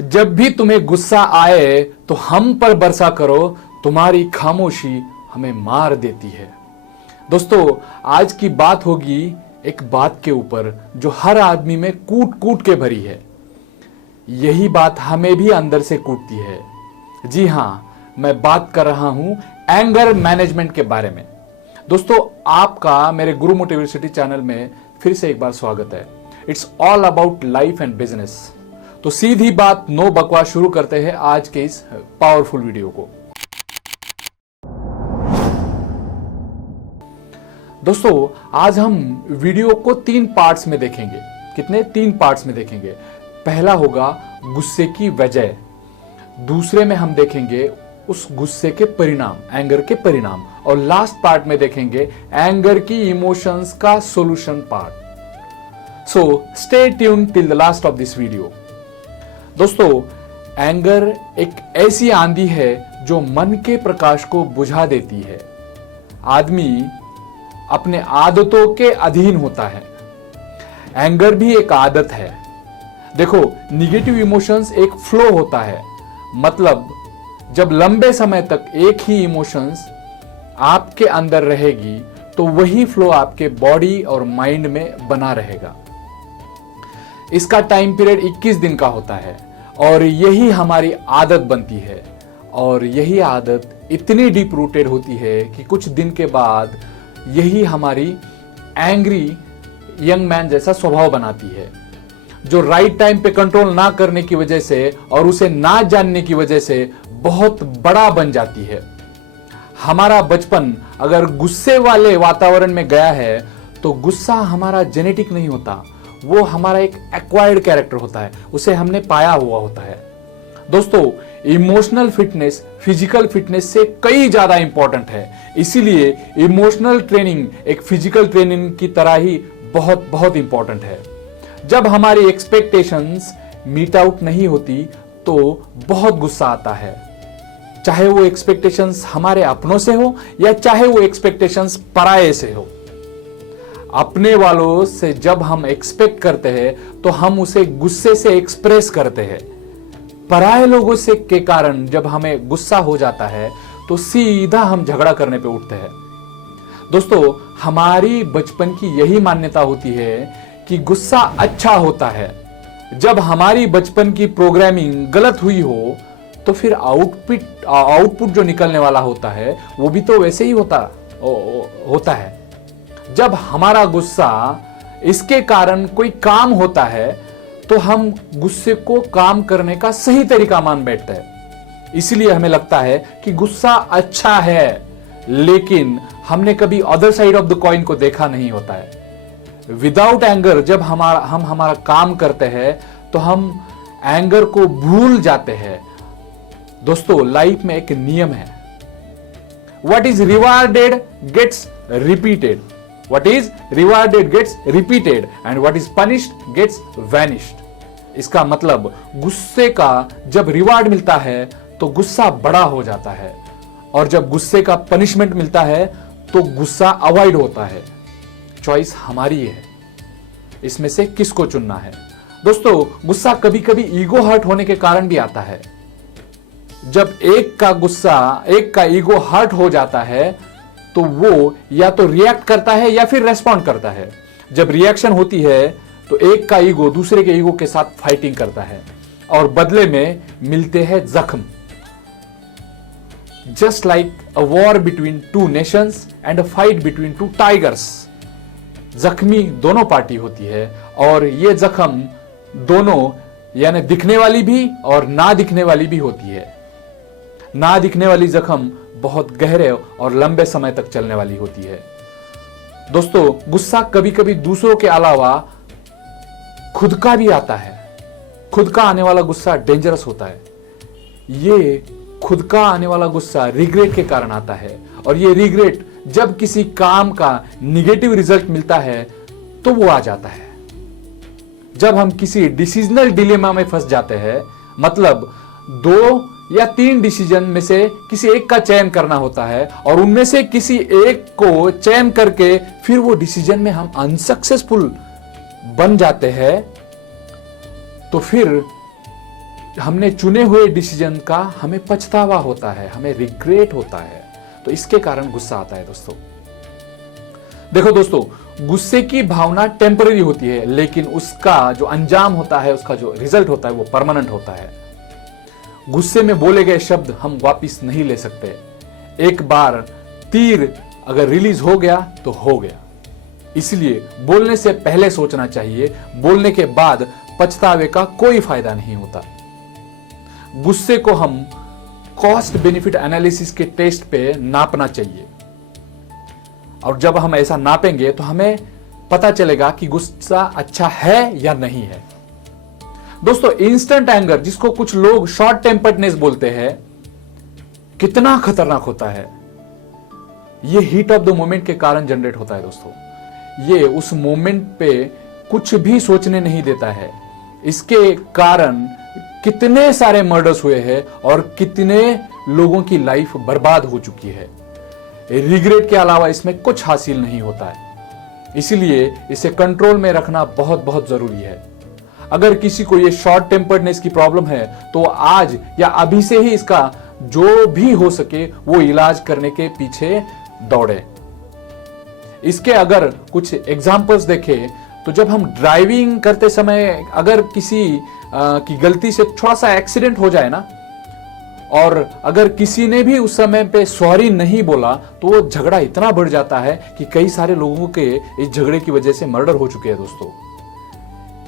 जब भी तुम्हें गुस्सा आए तो हम पर बरसा करो, तुम्हारी खामोशी हमें मार देती है। दोस्तों, आज की बात होगी एक बात के ऊपर जो हर आदमी में कूट कूट के भरी है। यही बात हमें भी अंदर से कूटती है। जी हां, मैं बात कर रहा हूं एंगर मैनेजमेंट के बारे में। दोस्तों, आपका मेरे गुरु मोटिवेशन चैनल में फिर से एक बार स्वागत है। It's all about life and business. तो सीधी बात, नो बकवास, शुरू करते हैं आज के इस पावरफुल वीडियो को। दोस्तों, आज हम वीडियो को 3 पार्ट्स में देखेंगे। कितने? 3 पार्ट्स में देखेंगे। पहला होगा गुस्से की वजह, दूसरे में हम देखेंगे उस गुस्से के परिणाम, एंगर के परिणाम, और लास्ट पार्ट में देखेंगे एंगर की इमोशंस का solution part. So stay tuned till the last of this video. दोस्तों, एंगर एक ऐसी आंधी है जो मन के प्रकाश को बुझा देती है। आदमी अपने आदतों के अधीन होता है। एंगर भी एक आदत है। देखो, निगेटिव इमोशंस एक फ्लो होता है। मतलब जब लंबे समय तक एक ही इमोशंस आपके अंदर रहेगी तो वही फ्लो आपके बॉडी और माइंड में बना रहेगा। इसका टाइम पीरियड 21 दिन का होता है और यही हमारी आदत बनती है। और यही आदत इतनी डीप रूटेड होती है कि कुछ दिन के बाद यही हमारी एंग्री यंग मैन जैसा स्वभाव बनाती है, जो राइट टाइम पे कंट्रोल ना करने की वजह से और उसे ना जानने की वजह से बहुत बड़ा बन जाती है। हमारा बचपन अगर गुस्से वाले वातावरण में गया है तो गुस्सा हमारा जेनेटिक नहीं होता, वो हमारा एक एक्वायर्ड कैरेक्टर होता है, उसे हमने पाया हुआ होता है। दोस्तों, इमोशनल फिटनेस फिजिकल फिटनेस से कई ज्यादा इंपॉर्टेंट है। इसीलिए इमोशनल ट्रेनिंग एक फिजिकल ट्रेनिंग की तरह ही बहुत बहुत इंपॉर्टेंट है। जब हमारी एक्सपेक्टेशंस मीट आउट नहीं होती तो बहुत गुस्सा आता है, चाहे वो एक्सपेक्टेशंस हमारे अपनों से हो या चाहे वो एक्सपेक्टेशंस पराये से हो। अपने वालों से जब हम एक्सपेक्ट करते हैं तो हम उसे गुस्से से एक्सप्रेस करते हैं। पराये लोगों से के कारण जब हमें गुस्सा हो जाता है तो सीधा हम झगड़ा करने पे उठते हैं। दोस्तों, हमारी बचपन की यही मान्यता होती है कि गुस्सा अच्छा होता है। जब हमारी बचपन की प्रोग्रामिंग गलत हुई हो तो फिर आउटपुट जो निकलने वाला होता है वो भी तो वैसे ही होता है। जब हमारा गुस्सा इसके कारण कोई काम होता है तो हम गुस्से को काम करने का सही तरीका मान बैठते हैं। इसलिए हमें लगता है कि गुस्सा अच्छा है, लेकिन हमने कभी other side of the coin को देखा नहीं होता है। विदाउट एंगर जब हम हमारा काम करते हैं तो हम एंगर को भूल जाते हैं। दोस्तों, लाइफ में एक नियम है, what is rewarded gets repeated, what is rewarded gets repeated and what is punished gets vanished। इसका मतलब गुस्से का जब रिवार्ड मिलता है तो गुस्सा बड़ा हो जाता है, और जब गुस्से का पनिशमेंट मिलता है तो गुस्सा अवॉइड होता है। चॉइस हमारी है, इसमें से किसको चुनना है। दोस्तों, गुस्सा कभी कभी ईगो हर्ट होने के कारण भी आता है। जब एक का ईगो हर्ट हो जाता है तो वो या तो रिएक्ट करता है या फिर रेस्पॉन्ड करता है। जब रिएक्शन होती है तो एक का ईगो दूसरे के ईगो के साथ फाइटिंग करता है और बदले में मिलते हैं जख्म। Just like a war between 2 Nations and a fight between 2 tigers. जख्मी दोनों पार्टी होती है और ये जख्म दोनों यानी दिखने वाली भी और ना दिखने वाली भी होती है। ना दिखने वाली जख्म बहुत गहरे और लंबे समय तक चलने वाली होती है। दोस्तों, गुस्सा कभी कभी दूसरों के अलावा खुद का भी आता है। खुद का आने वाला गुस्सा डेंजरस होता है। ये खुद का आने वाला गुस्सा रिग्रेट के कारण आता है, और ये रिग्रेट जब किसी काम का निगेटिव रिजल्ट मिलता है तो वो आ जाता है। जब हम किसी डिसीजनल डिलेमा में फंस जाते हैं, मतलब 2 या 3 डिसीजन में से किसी एक का चयन करना होता है और उनमें से किसी एक को चयन करके फिर वो डिसीजन में हम अनसक्सेसफुल बन जाते हैं, तो फिर हमने चुने हुए डिसीजन का हमें पछतावा होता है, हमें रिग्रेट होता है, तो इसके कारण गुस्सा आता है दोस्तों। देखो दोस्तों, गुस्से की भावना टेम्पररी होती है, लेकिन उसका जो अंजाम होता है, उसका जो रिजल्ट होता है वो परमानेंट होता है। गुस्से में बोले गए शब्द हम वापस नहीं ले सकते। एक बार तीर अगर रिलीज हो गया तो हो गया। इसलिए बोलने से पहले सोचना चाहिए, बोलने के बाद पछतावे का कोई फायदा नहीं होता। गुस्से को हम कॉस्ट बेनिफिट एनालिसिस के टेस्ट पे नापना चाहिए, और जब हम ऐसा नापेंगे तो हमें पता चलेगा कि गुस्सा अच्छा है या नहीं है। दोस्तों, इंस्टेंट एंगर, जिसको कुछ लोग शॉर्ट टेम्पर्डनेस बोलते हैं, कितना खतरनाक होता है। यह हीट ऑफ द मोमेंट के कारण जनरेट होता है दोस्तों। ये उस मोमेंट पे कुछ भी सोचने नहीं देता है। इसके कारण कितने सारे मर्डर्स हुए हैं और कितने लोगों की लाइफ बर्बाद हो चुकी है। रिग्रेट के अलावा इसमें कुछ हासिल नहीं होता है। इसीलिए इसे कंट्रोल में रखना बहुत बहुत जरूरी है। अगर किसी को ये शॉर्ट टेम्पर्डनेस की प्रॉब्लम है तो आज या अभी से ही इसका जो भी हो सके वो इलाज करने के पीछे दौड़े। इसके अगर कुछ एग्जाम्पल्स देखें तो जब हम ड्राइविंग करते समय अगर किसी की गलती से थोड़ा सा एक्सीडेंट हो जाए ना, और अगर किसी ने भी उस समय पे सॉरी नहीं बोला, तो वो झगड़ा इतना बढ़ जाता है कि कई सारे लोगों के इस झगड़े की वजह से मर्डर हो चुके हैं दोस्तों।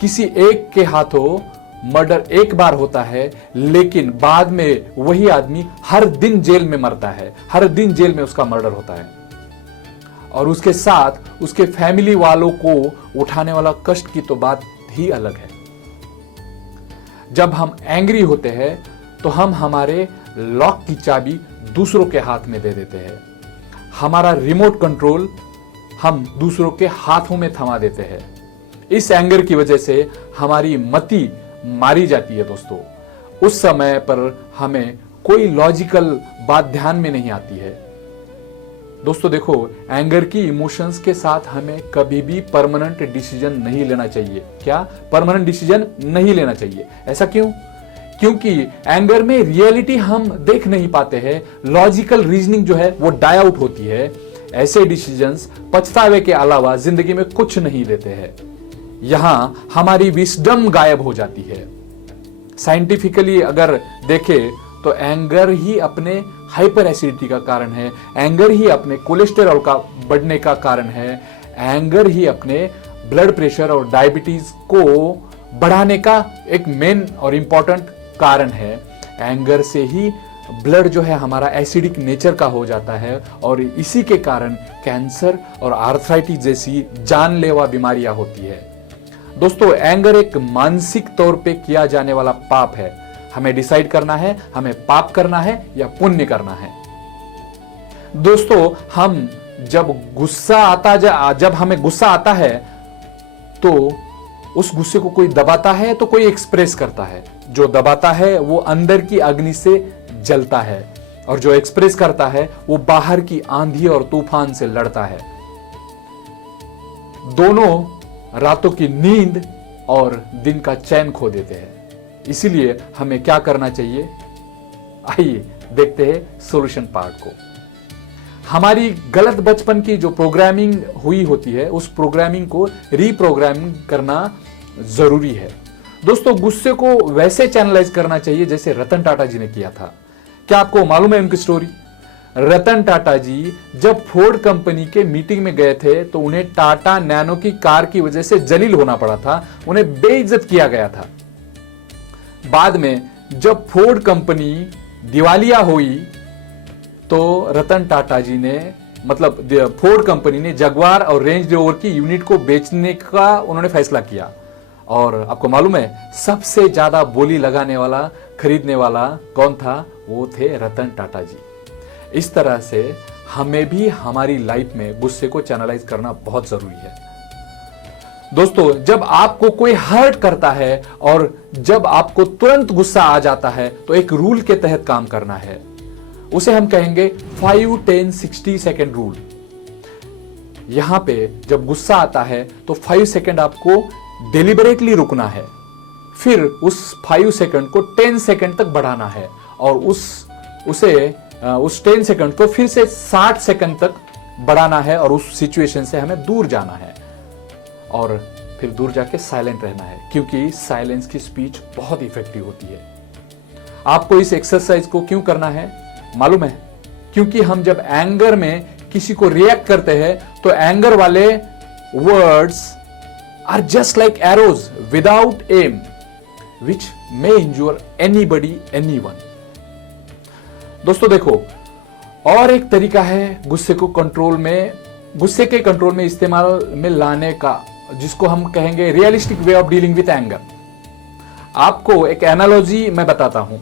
किसी एक के हाथों मर्डर एक बार होता है, लेकिन बाद में वही आदमी हर दिन जेल में मरता है, हर दिन जेल में उसका मर्डर होता है, और उसके साथ उसके फैमिली वालों को उठाने वाला कष्ट की तो बात ही अलग है। जब हम एंग्री होते हैं तो हम हमारे लॉक की चाबी दूसरों के हाथ में दे देते हैं। हमारा रिमोट कंट्रोल हम दूसरों के हाथों में थमा देते हैं। इस एंगर की वजह से हमारी मति मारी जाती है दोस्तों। उस समय पर हमें कोई लॉजिकल बात ध्यान में नहीं आती है। दोस्तों देखो, एंगर की इमोशंस के साथ हमें कभी भी परमानेंट डिसीजन नहीं लेना चाहिए। क्या? परमानेंट डिसीजन नहीं लेना चाहिए। ऐसा क्यों? क्योंकि एंगर में रियलिटी हम देख नहीं पाते हैं, लॉजिकल रीजनिंग जो है वो डाई आउट होती है। ऐसे डिसीजंस पछतावे के अलावा जिंदगी में कुछ नहीं देते हैं। यहां हमारी विस्डम गायब हो जाती है। साइंटिफिकली अगर देखें तो एंगर ही अपने हाइपर एसिडिटी का कारण है, एंगर ही अपने कोलेस्टेरॉल का बढ़ने का कारण है, एंगर ही अपने ब्लड प्रेशर और डायबिटीज को बढ़ाने का एक मेन और इंपॉर्टेंट कारण है। एंगर से ही ब्लड जो है हमारा एसिडिक नेचर का हो जाता है, और इसी के कारण कैंसर और आर्थराइटिस जैसी जानलेवा बीमारियां होती है। दोस्तों, एंगर एक मानसिक तौर पे किया जाने वाला पाप है। हमें डिसाइड करना है, हमें पाप करना है या पुण्य करना है। दोस्तों, हम जब हमें गुस्सा आता है तो उस गुस्से को कोई दबाता है तो कोई एक्सप्रेस करता है। जो दबाता है वो अंदर की अग्नि से जलता है, और जो एक्सप्रेस करता है वो बाहर की आंधी और तूफान से लड़ता है। दोनों रातों की नींद और दिन का चैन खो देते हैं। इसीलिए हमें क्या करना चाहिए? आइए देखते हैं सॉल्यूशन पार्ट को। हमारी गलत बचपन की जो प्रोग्रामिंग हुई होती है, उस प्रोग्रामिंग को रीप्रोग्रामिंग करना जरूरी है। दोस्तों, गुस्से को वैसे चैनलाइज करना चाहिए जैसे रतन टाटा जी ने किया था। क्या आपको मालूम है उनकी स्टोरी? रतन टाटा जी जब फोर्ड कंपनी के मीटिंग में गए थे तो उन्हें टाटा नैनो की कार की वजह से जलील होना पड़ा था, उन्हें बेइज्जत किया गया था। बाद में जब फोर्ड कंपनी दिवालिया हुई तो रतन टाटा जी ने फोर्ड कंपनी ने जगुआर और रेंज रोवर की यूनिट को बेचने का उन्होंने फैसला किया। और आपको मालूम है सबसे ज्यादा बोली लगाने वाला, खरीदने वाला कौन था? वो थे रतन टाटा जी। इस तरह से हमें भी हमारी लाइफ में गुस्से को चैनलाइज करना बहुत जरूरी है। दोस्तों, जब आपको कोई हर्ट करता है और जब आपको तुरंत गुस्सा आ जाता है तो एक रूल के तहत काम करना है। उसे हम कहेंगे 5, 10, 60 सेकेंड रूल। यहां पे जब गुस्सा आता है तो 5 सेकेंड आपको डेलिबरेटली रुकना है। फिर उस 5 सेकंड को 10 सेकंड तक बढ़ाना है और उस 10 सेकंड को फिर से 60 सेकंड तक बढ़ाना है और उस सिचुएशन से हमें दूर जाना है और फिर दूर जाके साइलेंट रहना है, क्योंकि साइलेंस की स्पीच बहुत इफेक्टिव होती है। आपको इस एक्सरसाइज को क्यों करना है मालूम है? क्योंकि हम जब एंगर में किसी को रिएक्ट करते हैं तो एंगर वाले words are just like arrows without them which may injure anybody anyone. दोस्तों देखो, और एक तरीका है गुस्से के कंट्रोल में इस्तेमाल में लाने का, जिसको हम कहेंगे realistic way of dealing with anger. आपको एक एनालॉजी मैं बताता हूं।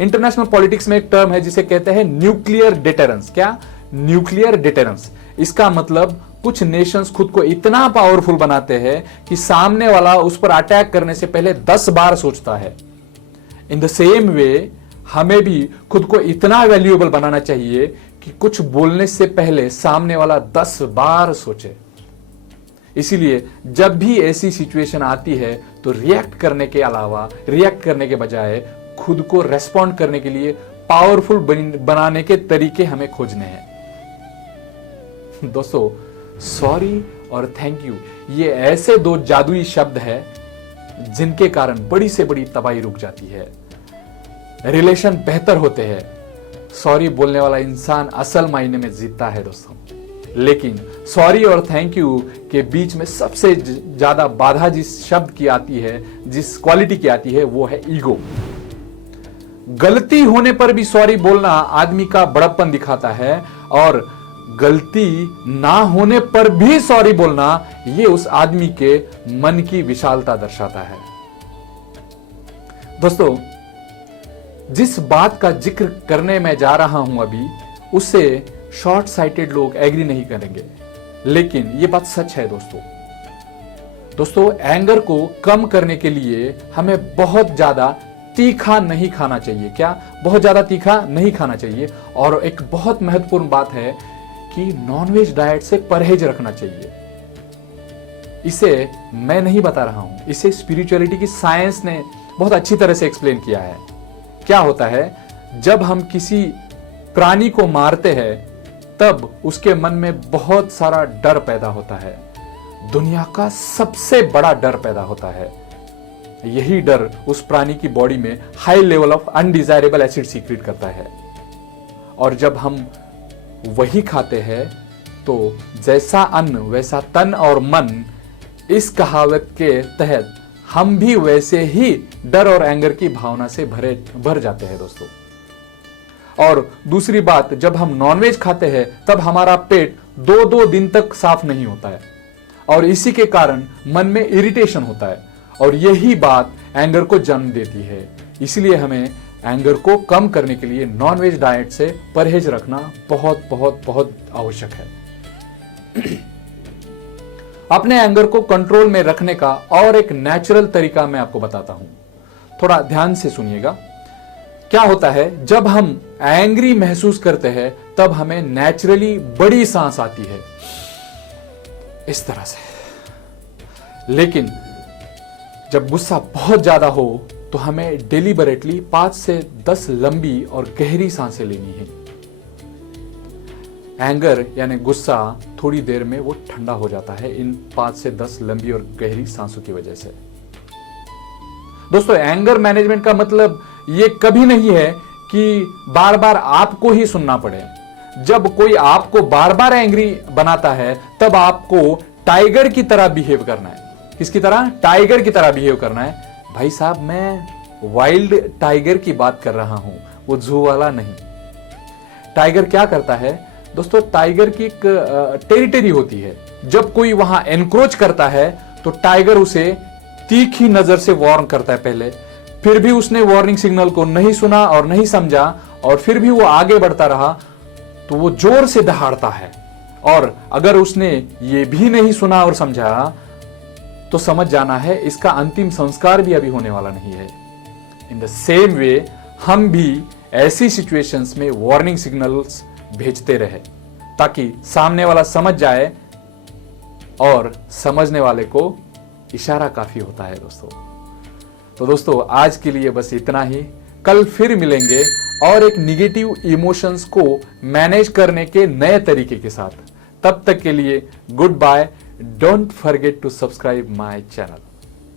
इंटरनेशनल पॉलिटिक्स में एक टर्म है जिसे कहते हैं न्यूक्लियर डिटरेंस। क्या? Nuclear deterrence. इसका मतलब कुछ नेशंस खुद को इतना पावरफुल बनाते हैं कि सामने वाला उस पर अटैक करने से पहले 10 बार सोचता है। इन द सेम वे हमें भी खुद को इतना वैल्यूएबल बनाना चाहिए कि कुछ बोलने से पहले सामने वाला 10 बार सोचे। इसीलिए जब भी ऐसी सिचुएशन आती है तो रिएक्ट करने के बजाय खुद को रेस्पॉन्ड करने के लिए पावरफुल बनाने के तरीके हमें खोजने हैं। दोस्तों, सॉरी और थैंक यू ये ऐसे 2 जादुई शब्द हैं जिनके कारण बड़ी से बड़ी तबाही रुक जाती है, रिलेशन बेहतर होते हैं। सॉरी बोलने वाला इंसान असल मायने में जीतता है दोस्तों। लेकिन सॉरी और थैंक यू के बीच में सबसे ज्यादा बाधा जिस शब्द की आती है, जिस क्वालिटी की आती है, वो है ईगो। गलती होने पर भी सॉरी बोलना आदमी का बड़प्पन दिखाता है और गलती ना होने पर भी सॉरी बोलना ये उस आदमी के मन की विशालता दर्शाता है। दोस्तों, जिस बात का जिक्र करने में जा रहा हूं अभी, उससे शॉर्ट साइटेड लोग एग्री नहीं करेंगे, लेकिन यह बात सच है दोस्तों, एंगर को कम करने के लिए हमें बहुत ज्यादा तीखा नहीं खाना चाहिए। क्या? बहुत ज्यादा तीखा नहीं खाना चाहिए। और एक बहुत महत्वपूर्ण बात है कि नॉनवेज डाइट से परहेज रखना चाहिए। इसे मैं नहीं बता रहा हूं, इसे स्पिरिचुअलिटी की साइंस ने बहुत अच्छी तरह से एक्सप्लेन किया है। क्या होता है, जब हम किसी प्राणी को मारते हैं तब उसके मन में बहुत सारा डर पैदा होता है। दुनिया का सबसे बड़ा डर पैदा होता है। यही डर उस प्राणी की बॉडी में high level of undesirable acid secret करता है। और जब हम वही खाते हैं तो जैसा अन्न वैसा तन और मन, इस कहावत के तहत हम भी वैसे ही डर और एंगर की भावना से भर जाते हैं दोस्तों। और दूसरी बात, जब हम नॉनवेज खाते हैं तब हमारा पेट 2-2 दिन तक साफ नहीं होता है और इसी के कारण मन में इरिटेशन होता है और यही बात एंगर को जन्म देती है। इसलिए हमें एंगर को कम करने के लिए नॉनवेज डाइट से परहेज रखना बहुत बहुत बहुत आवश्यक है। अपने एंगर को कंट्रोल में रखने का और एक नेचुरल तरीका मैं आपको बताता हूं, थोड़ा ध्यान से सुनिएगा। क्या होता है, जब हम एंग्री महसूस करते हैं तब हमें नेचुरली बड़ी सांस आती है, इस तरह से। लेकिन जब गुस्सा बहुत ज्यादा हो तो हमें डेलिबरेटली 5 से 10 लंबी और गहरी सांसें लेनी है। एंगर यानी गुस्सा थोड़ी देर में वो ठंडा हो जाता है इन 5 से 10 लंबी और गहरी सांसों की वजह से। दोस्तों, एंगर मैनेजमेंट का मतलब ये कभी नहीं है कि बार बार आपको ही सुनना पड़े। जब कोई आपको बार बार एंग्री बनाता है तब आपको टाइगर की तरह बिहेव करना है। किसकी तरह? टाइगर की तरह बिहेव करना है। भाई साहब, मैं वाइल्ड टाइगर की बात कर रहा हूं, वो जू वाला नहीं। टाइगर क्या करता है दोस्तों? टाइगर की एक टेरिटरी होती है। जब कोई वहां एनक्रोच करता है तो टाइगर उसे तीखी नजर से वार्न करता है पहले, फिर भी उसने वार्निंग सिग्नल को नहीं सुना और नहीं समझा और फिर भी वो आगे बढ़ता रहा तो वो जोर से दहाड़ता है। और अगर उसने ये भी नहीं सुना और समझा तो समझ जाना है इसका अंतिम संस्कार भी अभी होने वाला नहीं है। इन द सेम वे हम भी ऐसी सिचुएशंस में वार्निंग सिग्नल्स भेजते रहे ताकि सामने वाला समझ जाए, और समझने वाले को इशारा काफी होता है दोस्तों। तो दोस्तों आज के लिए बस इतना ही। कल फिर मिलेंगे और एक निगेटिव इमोशंस को मैनेज करने के नए तरीके के साथ। तब तक के लिए good bye. Don't forget to subscribe my channel.